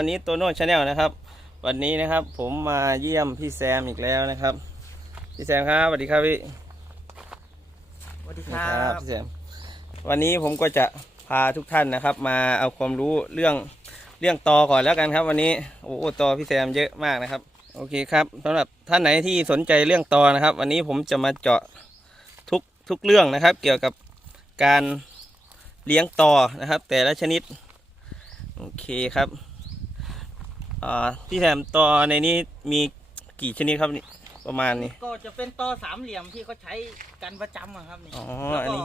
วันนี้โตโน่ชาแนลนะครับ วันนี้นะครับผมมาเยี่ยมพี่แซมอีกแล้วนะครับ พี่แซมครับสวัสดีครับพี่สวัสดีคครัรับพี่แซมวันนี้ผมก็จะพาทุกท่านนะครับ มาเอาความรู้เรื่องเรื่องตอก่อนแล้วกันครับ วันนี้โอ้โหตอพี่แซมเยอะมากนะครับ โอเคครับสำหรับท่านไหนที่สนใจเรื่องตอนะครับ วันนี้ผมจะมาเจาะทุกทุกเรื่องนะครับ เกี่ยวกับการเลี้ยงตอนะครับ แต่ละชนิด โอเคครับ อ่าพี่แซมตอในนี้มีกี่ชนิดครับนี่ประมาณนี้ ก็จะเป็นต้อสามเหลี่ยมที่เขาใช้กันประจำอะครับนี่อ๋อแล้วอันก็นี้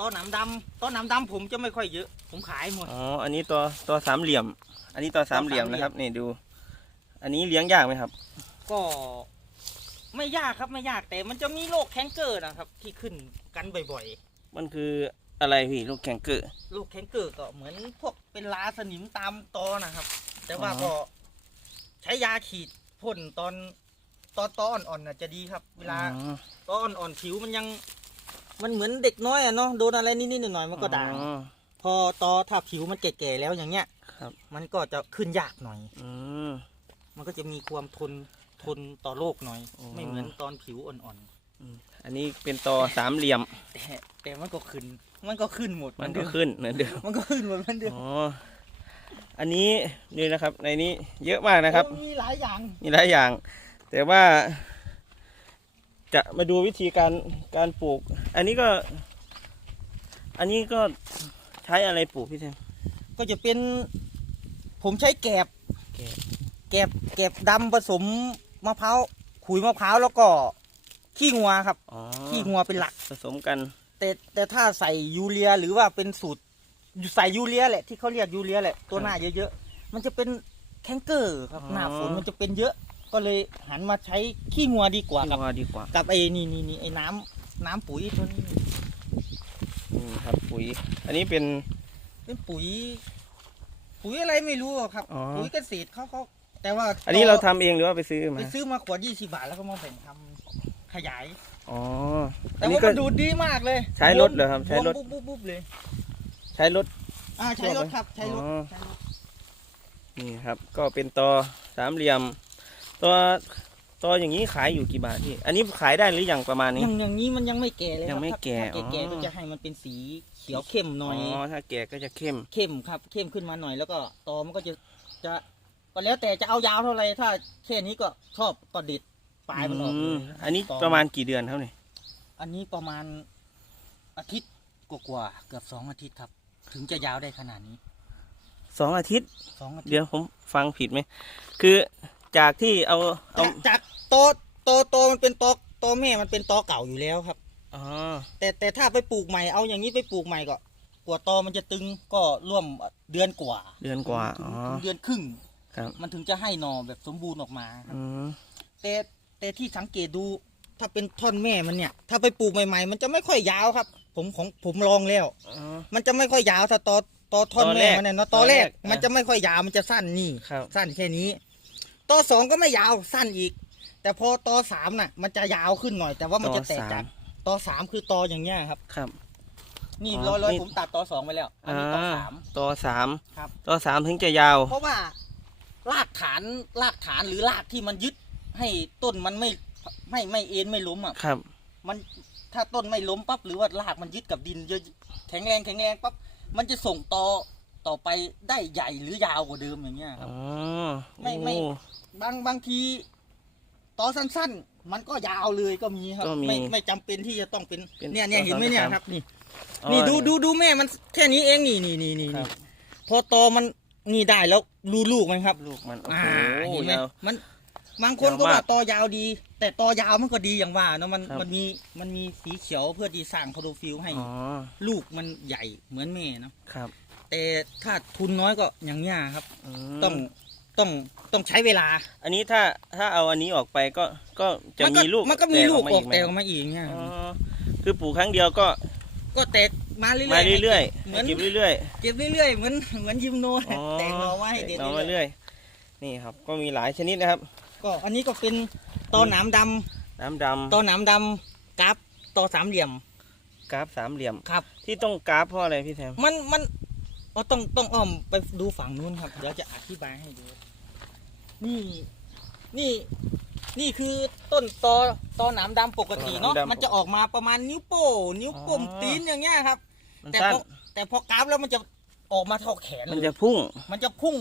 ต้อหนามดำต้อหนามดำผมจะไม่ค่อยเยอะ ผมขายหมด อ๋อ อันนี้ตัวตัวสามเหลี่ยม อันนี้ตัวสามเหลี่ยมตัวสามเหลี่ยมนะครับนี่ดู อันนี้เลี้ยงยากไหมครับ ก็ไม่ยากครับไม่ยากแต่มันจะมีโรคแคนเกอร์นะครับ ที่ขึ้นกันบ่อยมันคืออะไรพี่ลูกแข่งเกอร์ๆโรคแคนเกอร์ก็เหมือนพวกเป็นลาสนิมตามตอนะครับ แต่ว่าอ๋อก็ใช้ยาฉีดพ่นตอนตอนตอนอ่อนๆน่ะจะดีครับ เวลาอ๋อตอนอ่อนๆผิวมันยัง มันเหมือนเด็กน้อยอะเนาะโดนอะไรนิดๆหน่อยๆมันก็ด่างอ๋อพอตอถ้าผิวมันแก่ๆแล้วอย่างเงี้ยครับ มันก็จะขึ้นยากหน่อย อืมมันก็จะมีความทนทนต่อโรคหน่อยอ๋อไม่เหมือนตอนผิวอ่อนอันนี้เป็นตัวสามเหลี่ยมๆแต่แต่มันก็ขึ้น มันก็ขึ้นหมด มันก็เหอเดิขึ้นเหมือนเดิม มันก็ขึ้นหมดเหมือนเดิม อ๋อ อันนี้นี่นะครับในนี้เยอะมากนะครับโอ้มีหลายอย่างมีหลายอย่าง แต่ว่า จะมาดูวิธีการการปลูก อันนี้ก็ อันนี้ก็ใช้อะไรปลูกพี่แซมก็จะเป็น ผมใช้แกบแกบแกบแกบดำผสมมะพร้าวขุยมะพร้าวแล้วก็ขี้งัวครับอ๋อขี้งัวเป็นหลักผสมกัน แต่แต่ถ้าใส่ยูเรียหรือว่าเป็นสูตร ใส่ยูเรียแหละที่เขาเรียกยูเรียแหละตัวหน้าเยอะๆมันจะเป็นแคนเกอร์ครับอ๋อ หน้าฝนมันจะเป็นเยอะ ก็เลยหันมาใช้ขี้งัวดีกว่าที่กับว่าดีกว่ากับไอ้นี่นี่นี่ไอ้น้ำน้ำปุ๋ยตัวนี้อืมครับปุ๋ย อันนี้เป็น เป็นปุ๋ย ปุ๋ยอะไรไม่รู้อะครับ อ๋อ ปุ๋ยเกษตรเขาเขาแต่ว่าอันนี้เราทำเองหรือว่าไปซื้อไปมาซื้อมาขวดยี่สิบาทแล้วก็มาแบ่งทำขยาย อ๋อแต่อันนี้ว่าก็ มันดูดดีมากเลยใช้รถเหรอครับใช้รถบวมปุ๊บปุ๊บปุ๊บเลย ใช้รถ อ่าใช้รถครับใช้รถอ๋อ ใช้รถนี่ครับ ก็เป็นตอสามเหลี่ยมตัวตออย่างนี้ขายอยู่กี่บาทพี่ อันนี้ขายได้หรือยังประมาณนี้อย่างอย่างนี้มันยังไม่แก่เลยครับยังไม่ถ้าแก่ถ้าแก่อ๋อๆก็จะให้มันเป็นสีเขียวเข้มหน่อยอ๋อถ้าแก่ก็จะเข้ม เข้มครับเข้มขึ้นมาหน่อยแล้วก็ตอมันก็จะจะก็แล้วแต่จะเอายาวเท่าไหร่ถ้าแค่นี้ก็ชอบก็เด็ดปลายมันออกเลอืมยอันนี้ตประมาณกี่เดือนเท่านี้อันนี้ประมาณอาทิตย์กว่าๆเกือบสองอาทิตย์ครับ ถึงจะยาวได้ขนาดนี้สองอาทิตย์ สองอาทิตย์เดี๋ยวผมฟังผิดไหม คือจากที่เอาเอาจากจากโตโตโตมันเป็นตอตอแม่มันเป็นตอเก่าอยู่แล้วครับ อ๋อแต่แต่ถ้าไปปลูกใหม่เอาอย่างนี้ไปปลูกใหม่ก็กว่าตอมันจะตึงก็ร่วมเดือนกว่าเดือนกว่า ถึงอ๋อ ถึงเดือนครึ่ง ครับ มันถึงจะให้หนอแบบสมบูรณ์ออกมาครับ อืม แต่แต่ที่สังเกตดูถ้าเป็นท่อนแม่มันเนี่ย ถ้าไปปลูกใหม่ ๆ มันจะไม่ค่อยยาวครับ ผมของผมลองแล้ว อ๋อ มันจะไม่ค่อยยาวถ้าตอตอท่อนตอแรแม่กมันเนี่ยเนาะตตออแรแรกกมันจะไม่ค่อยยาวมันจะสั้นนี่ ครับ สั้นแค่นี้ตอสองก็ไม่ยาวสั้นอีก แต่พอตอสามน่ะ มันจะยาวขึ้นหน่อย แต่ว่ามันจะแตกจากตอสามคือตออย่างเงี้ยครับ ครับ นี่อ๋อร้อยร้อยนี่ ผมตัดตอสองไปแล้ว อันนี้ตอสาม ต่อสามครับ ต่อสามถึงจะยาว เพราะว่ารากฐานรากฐานหรือรากที่มันยึดให้ต้นมันไม่ไม่ไม่เอ็นไม่ล้มอะ ครับ มัน ถ้าต้นไม่ล้มปั๊บหรือว่ารากมันยึดกับดินเยอะแข็งแรงแข็งแรงปั๊บมันจะส่งต่อต่อไปได้ใหญ่หรือยาวกว่าเดิมอย่างเงี้ยครับ อ๋อไม่ไม่ โอ้ บางบางทีตอสั้นๆ มันก็ยาวเลยก็มีครับ ก็มีไม่ไม่จำเป็นที่จะต้องเป็นเป็นเนี่ยเนี่ยตอเห็นไหมเนี่ยสั้นๆ ครับนี่อ๋อนี่ดูดูดูแม่มันแค่นี้เองนี่นี่นี่นี่ครับ พอตอมันนี่ได้แล้วดูลูกมันครับ ลูกมันโอ้อ่าโหเห็นไหมยาวมัน บางคนก็ยาวมากว่าตอยาวดี แต่ตอยาวมันก็ดีอย่างว่าเนาะมันครับ มันมีมันมีสีเขียวเพื่อที่สร้างโคลอโรฟิลล์ให้ อ๋อลูกมันใหญ่เหมือนแม่เนาะครับแต่ถ้าทุนน้อยก็อย่างเงี้ยครับ มต้องต้องต้องใช้เวลา อันนี้ถ้าถ้าเอาอันนี้ออกไปก็ก็จะมันก็มีลูกมันก็มีลูกออกไหแตกออกมาอีกเนี่ยอ๋อคือปลูกครั้งเดียวก็ก็แตกมาเรื่อยๆ มาเรื่อยเหๆมือนเก็บเรื่อยเก็บเรื่อยๆเหมือนเหมือนยิมโนๆอ๋อแตกหน่อไว้ให้เด็ดแตกหน่อมาเรื่อยเรื่อยนี่ครับก็มีหลายชนิดนะครับๆ ก็อันนี้ก็เป็นตอหนามดำน้ำดตอหนามดำกราฟตอสามเหลี่ยมำกราฟสามเหลี่ยม ครับ ที่ต้องกราฟเพราะอะไรพี่แซมมันมันอ๋อต้องต้องอ้อมไปดูฝั่งนู้นครับ เดี๋ยวจะอธิบายให้ดู นี่นี่นี่คือต้นตอตอหนามดำปกติเนาะตอหนามดำมันจะออกมาประมาณนิ้วโป้นิ้วโป้งอ๋อตีนอย่างเงี้ยครับ มันแต่สั้นพอแต่พอกราฟแล้วมันจะออกมาเท่าแขนมันเลยจะพุ่ง มันจะพุ่ง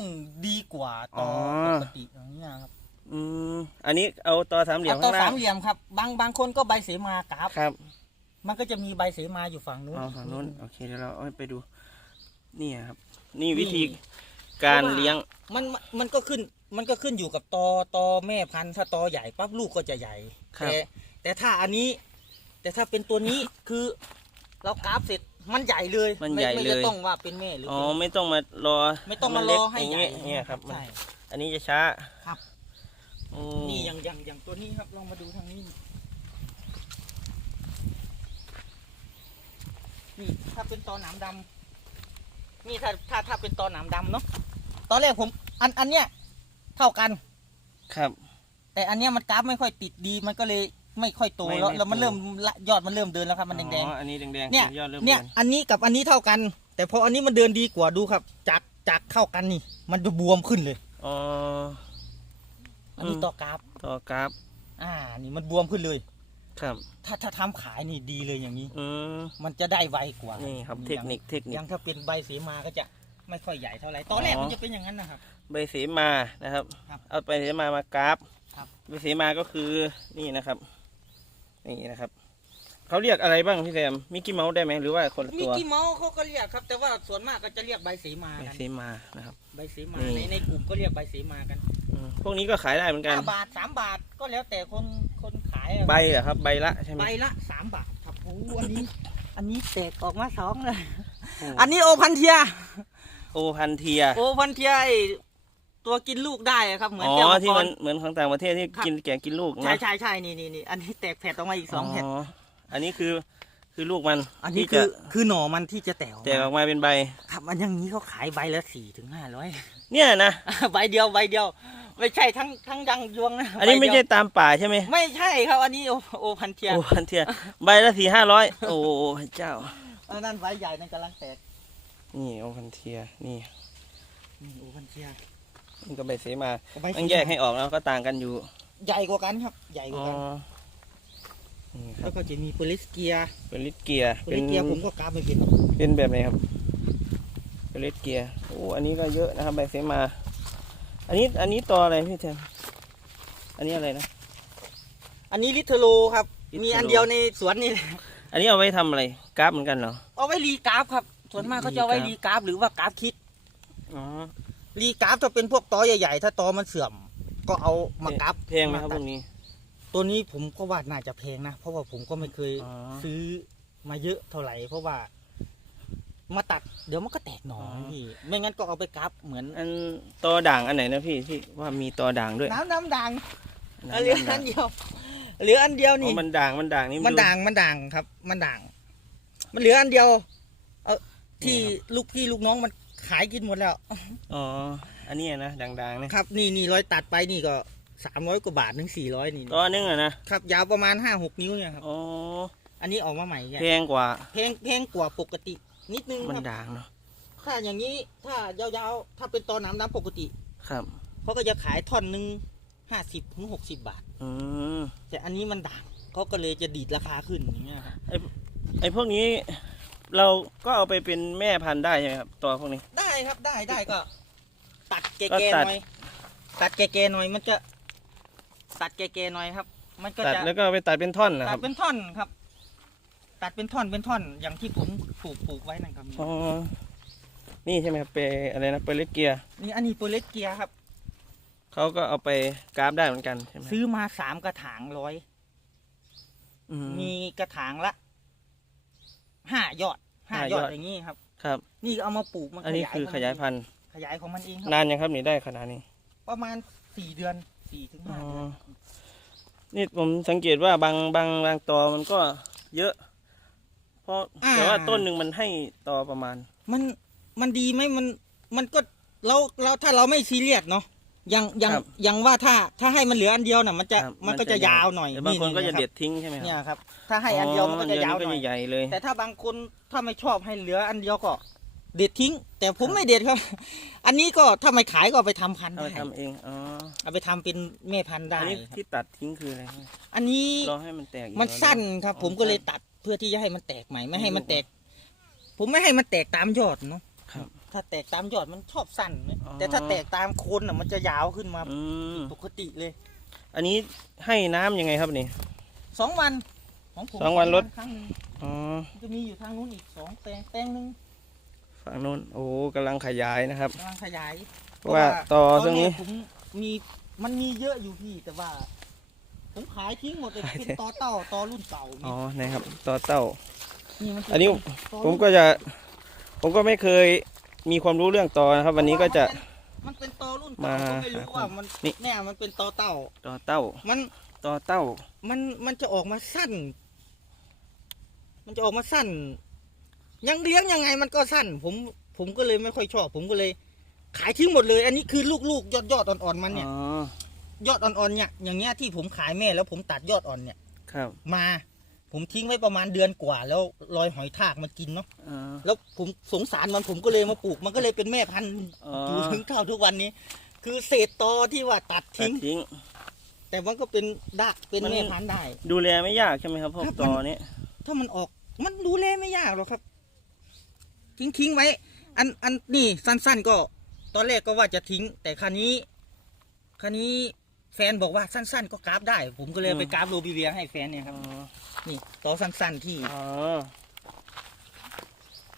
ดีกว่าตออ ปกติอย่างเงี้ยครับ อืมอันนี้เอาตอสามเหลี่ยมเอาตอข้างล่าสางมเหลี่ยมครับบางบางคนก็ใบเสมากราฟครับมันก็จะมีใบเสมาอยู่ฝั่งนู้น เอาฝั่งนู้นโอเคเดี๋ยวเราเอาไปดูนี่ครับ นี่วิธีการเลี้ยง มันมันมันก็ขึ้นมันก็ขึ้นอยู่กับตอตอแม่พันธุ์ถ้าตอใหญ่ปั๊บลูกก็จะใหญ่ ครับ แต่แต่ถ้าอันนี้ แต่ถ้าเป็นตัวนี้คือ เรากราฟเสร็จมันใหญ่เลยมันไใหญ่ไม่เลย จะต้องว่าเป็นแม่หรืออ๋อเป็นไม่ต้องมารอไม่ต้องมารอให้นใหเล็ญ่กอย่างเงี้ยครับมันใช่อันนี้จะช้า ครับอืม นี่อย่างอย่างอย่างตัวนี้ครับลองมาดูทางนี้ นี่ถ้าเป็นตอหนามดำนี่ถ้าถ้าถ้าเป็นตอหนามดำเนาะตอนแรกผม อันอันเนี้ยเท่ากัน ครับ แต่อันเนี้ยมันกราฟไม่ค่อยติดดีมันก็เลยไม่ค่อยโตไม่แล้วไม่แล้วมันโตเริ่มละยอดมันเริ่มเดินแล้วครับมันแดงอ๋ออันนี้แดงๆๆเนี่ยยอดเริ่มเนี่ยดิอันนี้กับอันนี้เท่ากัน แต่พออันนี้มันเดินดีกว่าดูครับ จากจากเท่ากันนี่ มันจะบวมขึ้นเลยอ๋อ อันนี้อืมต่อกราฟต่อกราฟอ่า นี่มันบวมขึ้นเลย ครับ ถ้าถ้าทำขายนี่ดีเลยอย่างนี้ อืมมันจะได้ไวกว่า นี่ครับอเทย่างคนิคเทคนิคอย่างถ้าเป็นใบเสมาก็จะไม่ค่อยใหญ่เท่าไหร่ ตอนแรกอ๋อ มันจะเป็นอย่างนั้นนะครับ ใบเสมานะครับ ครับเอาใบเสมามากราฟครับ ใบเสมาก็คือนี่นะครับ นี่นะครับ เขาเรียกอะไรบ้างพี่แซมมิกกี้เมาส์ได้ไหมหรือว่าคนละมิตักวกี้เมาส์เขาก็เรียกครับ แต่ว่าส่วนมากก็จะเรียกใบเสมาใบกันเสมานะครับ ใบเสมานี่ในในกลุ่มก็เรียกใบเสมากันอืมพวกนี้ก็ขายได้เหมือนกัน ห้าบาทสามบาทก็แล้วแต่คนคนขายอะใบเหรอครับ ใบละใช่ไหมใบละสามบาทครับโอ้อันนี้ อันนี้แตกออกมาสองเลยโอ้อันนี้โอพันเทีย โอพันเทียโอพันเทียไอตัวกินลูกได้อะครับเหมือนอ๋แก้วอมังที่กมัร นเหมือนของต่างประเทศที่ครับ กินแกะกินลูกใช่นะใช่ใช่นี่นี่นี่อันนี้แตกแผ่นออกมาอีกสองแผ่นอั นนี้คือคือลูกมันอันนี้ที่คืจะอคือหน่อมันที่จะแตกออกแตกอมาอกมาเป็นใบ ครับอันอย่างนี้เขาขายใบละสี่ถึงห้าร้อย เนี่ยนะ ใบเดียวใบเดียว ไม่ใช่ทั้งทั้งยังยวงนะอันนี้ไม่ใบใช่เดียวตามป่าใช่ไหมไม่ใช่ครับ อันนี้โอโอพันเทียโอพันเทียใบละสี่ห้าร้อยโอ้พระเจ้า อันนั้นใบใหญ่นั่นกำลังแตกนี่โอพันเทียนี่นี่โอพันเทียนี่ก็ใบเสมาใบต้องแยกให้ออกแล้วก็ต่างกันอยู่ใหญ่กว่ากันครับ ใหญ่กอ๋ว่าอกัน นี่ครัแล้บวก็จะมีโพลิสเกียเป็นลิตเกียร์โพเป็ลินสเกียผมก็กราฟไม่เป็นเป็นแบบไหนครับเป็นลิตเกียร์โอ้อันนี้ก็เยอะนะครับใบเสมา อันนี้อันนี้ต่ออะไรพี่แจมอันนี้อะไรนะ อันนี้ลิทเทโลครับ ลิทเทโล มีอันเดียวในสวนนี่อันนี้เอาไว้ทำอะไรกราฟเหมือนกันเหรอ เอาไว้รีกราฟครับ ส่วนมากเขาจะเอาไว้รีรีกกราราฟฟหรือว่ากราฟคิด อ๋อรีกราฟถ้าเป็นพวกตอใหญ่ๆ ถ้าตอมันเสื่อม ก็เอามากราฟแพงไหมครับพวกนี้ ตัวนี้ผมก็ว่าน่าจะแพงนะ เพราะว่าผมก็ไม่เคยอ๋อ ซื้อมาเยอะเท่าไหร่ เพราะว่า มาตัดเดี๋ยวมันก็แตกหน่อพี่ไม่งั้นก็เอาไปกราฟเหมือนอันตอด่างอันไหนนะพี่ที่ว่ามีตอด่างด้วยน้ำน้ำด่างน้ำเหลือด่าอังนเดียวเหลืออันเดียวอ๋นี่อมันด่างมันด่างนี่มันดูด่างมันด่างครับ มันด่าง มันเหลืออันเดียว เอาที่นี่ครับลูกพี่ลูกน้องมันขายกินหมดแล้ว อ๋ออันนี้นะด่างๆเนี่ยครับ นี่นี่ร้อยตัดไปนี่ก็ สามร้อยกว่าบาทถึงสี่ร้อยนี่ตอนึงอะนะครับยาวประมาณห้าหกนิ้วเนี่ยครับอ๋ออันนี้ออกมาใหม่แกแพงกว่าเพลงเพลงกว่าปกติ นิดนึงมันครับด่างเนาะถ้าอย่างนี้ถ้ายาวๆถ้าเป็นตอนน้ำน้ำปกติ ครับเขาก็จะขายท่อนหนึ่งห้าสิบถึงหกสิบบาทอืมแต่อันนี้มันด่างเขาก็เลยจะดีดราคาขึ้นอย่างเงี้ยครับไอ้พวกนี้เราก็เอาไปเป็นแม่พันธุ์ได้ใช่ไหมครับตัวพวกนี้ได้ครับได้ได้ก็ ตัดแก่ก็ๆตัดหน่อยตัดแก่ๆหน่อยมันจะ ตัดแก่ๆหน่อยครับ มันก็ตัดจะแล้วก็เอาไปตัดเป็นท่อนนะคตัรัดบเป็นท่อนครับ ตัดเป็นท่อนเป็นท่อนอย่างที่ผมปลูกปลูกไว้นะครับอ๋อนี่ใช่ไหมครับเปอะไรนะเปลิเกียร์นี่อันนี้โปรเลสเกียครับ เขาก็เอาไปกราฟได้เหมือนกันใช่ไหมซื้อมาสามกระถางร้อย อืม มีกระถางละห้ายอดห้าห้ายยออดดอย่างนี้ครับ ครับ นี่เอามาปลูกมันอันนี้คือขยายพันธุ์ขยายของมันเองครับ นานยังครับนี่ได้ขนาดนี้ประมาณสี่เดือน สี่ถึงอ๋อห้าเดือนนี่ผมสังเกตว่าบางบางบางตอมันก็เยอะ เพราะแต่ว่าต้นหนึ่งมันให้ตอประมาณ มันมันดีไหมมันมันก็เราเราถ้าเราไม่ซีเรียสเนาะยังยังครับยังว่าถ้าถ้าให้มันเหลืออันเดียวน่ะ มันจะครับมันก็จะยาวหน่อยแต่บางคนก็จะรับเด็ดทิ้งใช่ไหมครับเนี่ยครับ ถ้าให้อันเดียวมันก็จะยาวหก็น่อยจะใหญ่เลย แต่ถ้าบางคนถ้าไม่ชอบให้เหลืออันเดียวก็ เด็ดทิ้ง แต่ผมไม่เด็ดครับ อันนี้ก็ถ้าไม่ขายก็เอาไปทำพันธุ์เอาได้ไปทำเองอ๋อเอาไปทำเป็นแม่พันธุ์ได้อันนี้ครับที่ตัดทิ้งคืออะไรครับอันนี้รอให้มันแตกอีกมันเหรอสั้นครับอ๋อผมก็เลยสั้นตัดเพื่อที่จะให้มันแตกใหม่ไม่ให้มันแตก ผมไม่ให้มันแตกตามยอดเนาะครับ ถ้าแตกตามยอดมันชอบสั้นนะอ๋อ แต่ถ้าแตกตามโคนอะมันจะยาวขึ้นมาอืมปกติเลยอันนี้ให้น้ำยังไงครับนี่ สองวันของผมสองวันลด ครั้งหนึ่งอ๋อมันจะมีอยู่ทางนู้นอีกสองแปลงแปลงหนึ่ง ฝั่งนู้นโอ้กำลังขยายนะครับ กำลังขยายเพราะว่าต่อตรงนี้เยผมมีมันมีเยอะอยู่พี่แต่ว่า ผมขายทิ้งหมดเลยขายเป็นตอเต่าตอรุ่นเก่าอ๋อนะครับต่อเต้า นี่มันเป็อันนี้ตอผมรุ่นก็จะ ผมก็ไม่เคยมีความรู้เรื่องต่อนะครับ วันนี้ก็จะ มันเป็นตอรุ่นมาเก่าก็ไม่รู้ว่ามันนี่เนี่ยมันเป็นตอเต่า ต่อเต้ามันต่อเต้ามันมันจะออกมาสั้น มันจะออกมาสั้น ยังเลี้ยงยังไงมันก็สั้น ผมผมก็เลยไม่ค่อยชอบ ผมก็เลย ขายทิ้งหมดเลย อันนี้คือลูกๆยอดยอดๆอ่อนๆมันเนี่ย อ๋อยอดอ่อนๆเนี่ยอย่างเงี้ยที่ผมขายแม่แล้วผมตัดยอดอ่อนเนี่ย ครับมา ผมทิ้งไว้ประมาณเดือนกว่า แล้วรอยหอยทากมันกินเนาะอ๋อแล้วผมสงสารมันผมก็เลยมาปลูก มันก็เลยเป็นแม่พันธุ์อ๋ออยู่ถึงเท่าทุกวันนี้ คือเศษตอที่ว่าตัดตัทิ้ดง ทิ้ง แต่มันก็เป็นดาเป็นมัน แม่พันธุ์ได้ ดูแลไม่ยากใช่ไหมครับพวกครับตมันอนี้ถ้ามันออกมันดูแลไม่ยากหรอกครับ ทิ้งทิ้งไว้ อันอันนี่สั้น ๆ ก็ตอนแรกก็ว่าจะทิ้ง แต่คราวนี้คราวนี้แฟนบอกว่าสั้น ๆ ก็กราฟได้ ผมก็เลยเอาไปกราฟโรบิเวียให้แฟนเนี่ยคอ๋รับอนี่ต่อสั้น ๆ ที่อ๋อ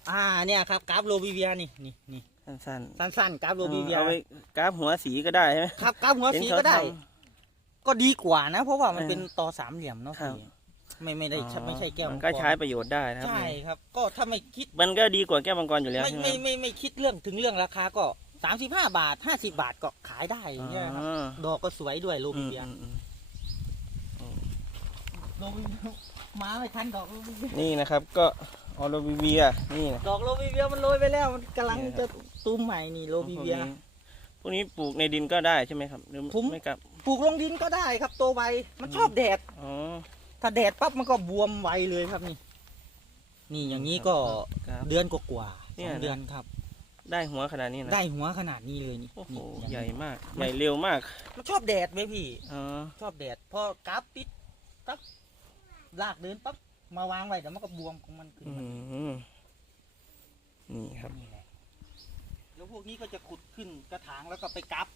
อ่าเนี่ยครับกราฟโรบิเวียนี่นี่นี่สั้นสั้นๆกราฟๆโรบิเวียเอาไปกราฟหัวสีก็ได้ใช่ไหมครับกราฟหัวเห็นสีเขาก็ได้ทก็ดีกว่านะ เพราะว่ามันเออเป็นต่อสามเหลี่ยมเนาะครับพี่ ไม่ไม่ได้อ๋อไม่ใช่แก้วมันงก็ใช้ประโยชน์ได้นะครับ ใช่ครับ ก็ถ้าไม่คิดมันก็ดีกว่าแก้วมังกรอยู่แล้วไม่ใช่ไหมไม่ไม่ไม่คิดเรื่องถึงเรื่องราคาก็สามสิบห้าบาทห้าสิบาทก็ขายได้อย่างเงี้ยครับอ๋อดอกก็สวยด้วยโรอืบิมเวียอืมอืมโรบิเวียมาไม่ทันดอกโรบิเวียนี่นะครับ ก็ออโรบิเวียนี่นะดอกโรบิเวียมันโรยไปแล้วมันกำลังนี่ครัจะบตูมใหม่นี่โรบิเวียพวกนี้ปลูกในดินก็ได้ใช่ไหมครับหรือผมไม่กับปลูกลงดินก็ได้ครับโตไวมันชอบแดดอ๋อ ถ้าแดดปั๊บมันก็บวมไวเลยครับนี่ นี่อย่างนี้ก็ครับเดือนกว่าๆเนี่สยองนะเดือนครับ ได้หัวขนาดนี้นะได้หัวขนาดนี้เลยนี่โอ้โหนี่อย่างนี้ใหญ่มากใหญ่เร็วมากมันชอบแดดไหมพี่ อ๋อชอบแดดพอกราฟปิดปั๊บลากเดินปั๊บมาวางไว้เดี๋ยวมันก็บวมของมันขึ้นอืมามนี่ครับ นี่แหละแล้วพวกนี้ก็จะขุดขึ้นกระถางแล้วก็ไปกราฟ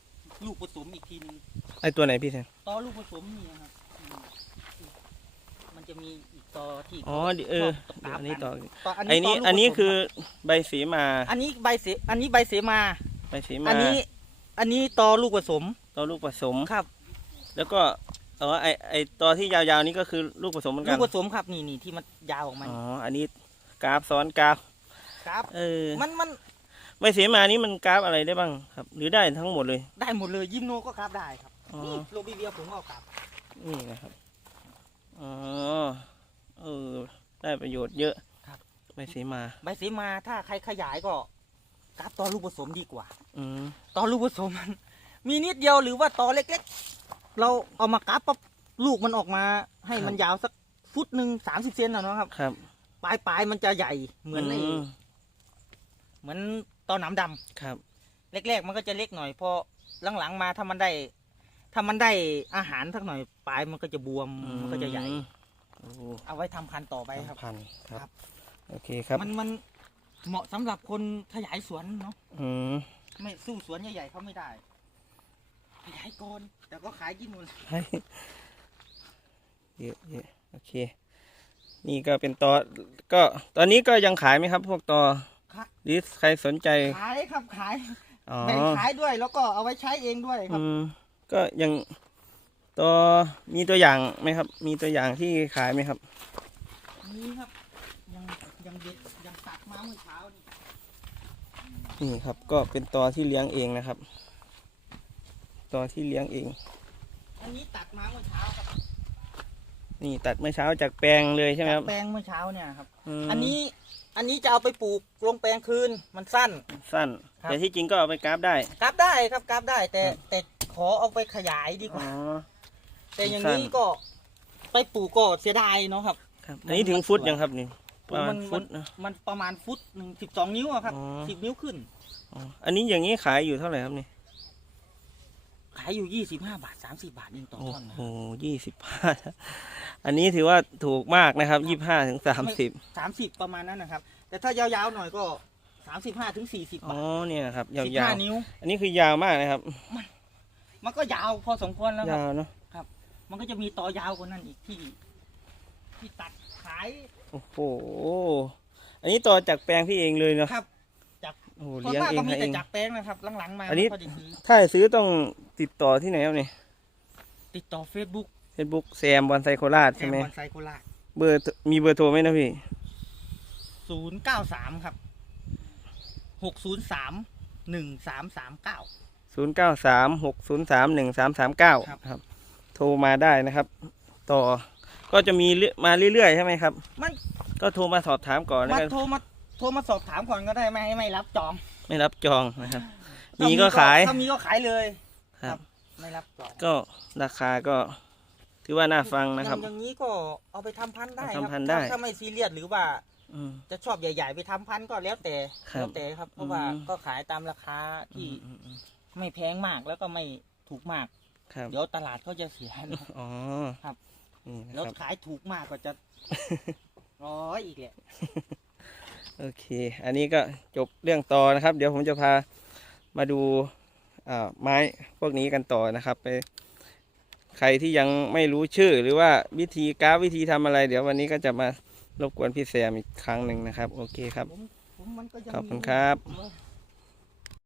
ลูกผสมอีกทีนึงไอตัวไหนพี่แซมตอลูกผสมนี่นะครับอื มมันจะมีอีกตอที่อ๋อดิเออชอบเดี๋ยวอันนี้ต่อตอไอนี้ตลูกอันนี้ผสมคือใบสีมา อันนี้ใบเสอันนี้ใบเสมา ใบสีมาอันนี้ อันนี้ตอลูกผสมตัวลูกผสมครับ แล้วก็อ๋อไอไอตัวที่ยาวๆนี่ก็คือลูกผสมเหมือนลูกักนผสมครับนี่นี่ที่มันยาวออกมาอ๋ออันนี้กราฟซ้อนกราฟครับเออมันมันใบสีมานี่มันกราฟอะไรได้บ้างครับ หรือได้ทั้งหมดเลย ได้หมดเลยยิมโนก็กราฟได้ครับอ๋อนี่โรบิเวียผมก็เอากราฟนี่นะครับ อ๋อเออ ได้ประโยชน์เยอะใบสีมา ใบเสมาถ้าใครขยายก็กราฟตอลูกผสมดีกว่า อืมตอลูกผสมมัน มีนิดเดียวหรือว่าตอเล็กๆ เราเอามากราฟปั๊บลูกมันออกมา ให้มันยาวสักฟุตหนึ่งสามสิบเซนนะเนาะครับ ครับ ปลายปลายๆมันจะใหญ่เหมือนไอ้มเหมือนตอหนามดำครับ แรกๆมันก็จะเล็กหน่อยพอหลังๆมาถ้ามันได้ ถ้ามันได้อาหารสักหน่อย ปลายมันก็จะบวมมันก็จะใหญ่อืมโอ้โหเอาไว้ทำพันธุ์ต่อไปครับ พันคครัรับ บ โอเคครับมันมันเหมาะสำหรับคนขยายสวนเนาะอืมไม่สู้สวนใหญ่ๆเขาไม่ได้ขยายก่อนแต่ก็ขายกินหมดให้เยอะเยอะโอเค นี่ก็เป็นตอก็ตอนนี้ก็ยังขายไหมครับ พวกตอครับหรือใครสนใจขายครับขายอ๋อแบ่งขายด้วยแล้วก็เอาไว้ใช้เองด้วยครัอืบ มก็ยัง ตัวมีตัวอย่างไหมครับ มีตัวอย่างที่ขายไหมครับ นี่ครับ ยังยังเด็ดยังตัดมาเมื่อเช้านี่นี่ครับ ก็เป็นตอที่เลี้ยงเองนะครับตอที่เลี้ยงเอง อันนี้ตัดมาเมื่อเช้าครับ นี่ตัดเมื่อเช้าจากแปลงเลยใช่ไหมครับ แปลงเมื่อเช้าเนี่ยครับมอันนี้ อันนี้จะเอาไปปลูกลงแปลงคืน มันสั้น สั้นครับแต่ที่จริงก็เอาไปกราฟได้ กราฟได้ครับกราฟได้ แต่ครับแต่ขอเอาไปขยายดีกอ๋ว่าอ แต่อย่างสั้นี้นก็ไปปลูกก็เสียดายเนาะครับ ครับ อันนี้ถึงฟุตยังครับนี่ประมาณนฟุตนะมันประมาณฟุตหนึ่งสิบสองนิ้วอะครับอ๋อสิบนิ้วขึ้นอ๋ออันนี้อย่างนี้ขายอยู่เท่าไหร่ครับนี่ขายอยู่ยี่สิบห้าบาทสามสิบาทเองต่อโอ้ท่อนนะโหยี่สิบห้าอันนี้ถือว่าถูกมากนะครับยี่ห้าถึงสามสิบสามสิบประมาณนั้นนะครับ แต่ถ้ายาวๆหน่อยก็สามสิบห้าถึงสี่สิบอ๋อบาทเนี่ยนะครับยาสิบห้าวนิ้วๆอันนี้คือยาวมากนะครับ มันก็ยาวพอสมควรแล้วครับยาวเนาะ มันก็จะมีต่อยาวกว่านั้นอีกที่ ที่ตัดขายโอ้โห อันนี้ต่อจากแปลงพี่เองเลยเนาะครับโอ้โหส่วนเลี้ยงมากเอก็งมีให้เอแต่ง จากแป้งนะครับ หลังๆมาอันนี้ ไม่ค่อยได้ซื้อถ้าจะซื้อต้องติดต่อที่ไหนครับนี่ติดต่อเฟซบุ๊กเฟซบุ๊กแซมบอลไซโคราชแซใช่มไหมบอนไซโคราชเบอร์มีเบอร์โทรไหมนะพี่ศูนย์เก้าสามครับหกศูนย์สามหนึ่งสามสามเก้า ศูนย์เก้าสามหกศูนย์สามหนึ่งสามสามเก้าครับ ครับ โทรมาได้นะครับ ต่อก็จะมีเรื่อยมาเรื่อยๆใช่ไหมครับมันก็โทรมาสอบถามก่อนแล้วมากันโทรมาโทรมาสอบถามก่อนก็ได้ไม่ไม่รับจองไม่รับจองนะครับถ้ามีก็ขาย ถ้ามีก็ขายเลยครับ ไม่รับจองก็ราคาก็ถือว่าน่าฟังนะครับ อย่างอย่างนี้ก็เอาไปทำพันธุ์ได้เอาครัทำพันธุ์ได้ ถ้าถ้าไม่ซีเรียสหรือว่าอืม จะชอบใหญ่ ๆ ไปทำพันธุ์ก็แล้วแต่ครับแล้วแต่ครับเพราะว่าอืม ก็ขายตามราคาที่อืมอืมไม่แพงมากแล้วก็ไม่ถูกมาก ครับ เดี๋ยวตลาดเขาจะเสียนะ อ๋อครับ นี่นะแล้วครับ ขายถูกมากก็จะ ร้อยอีกแหละ โอเค อันนี้ก็จบเรื่องต่อนะครับ เดี๋ยวผมจะพามาดูอ่าไม้พวกนี้กันต่อนะครับไปใครที่ยังไม่รู้ชื่อ หรือว่าวิธีกราฟวิธีทำอะไร เดี๋ยววันนี้ก็จะมารบกวนพี่แซมอีกครั้งหนึ่งนะครับ โอเคครับ ผมผมมันก็ยังขอบคุณมีครับว่า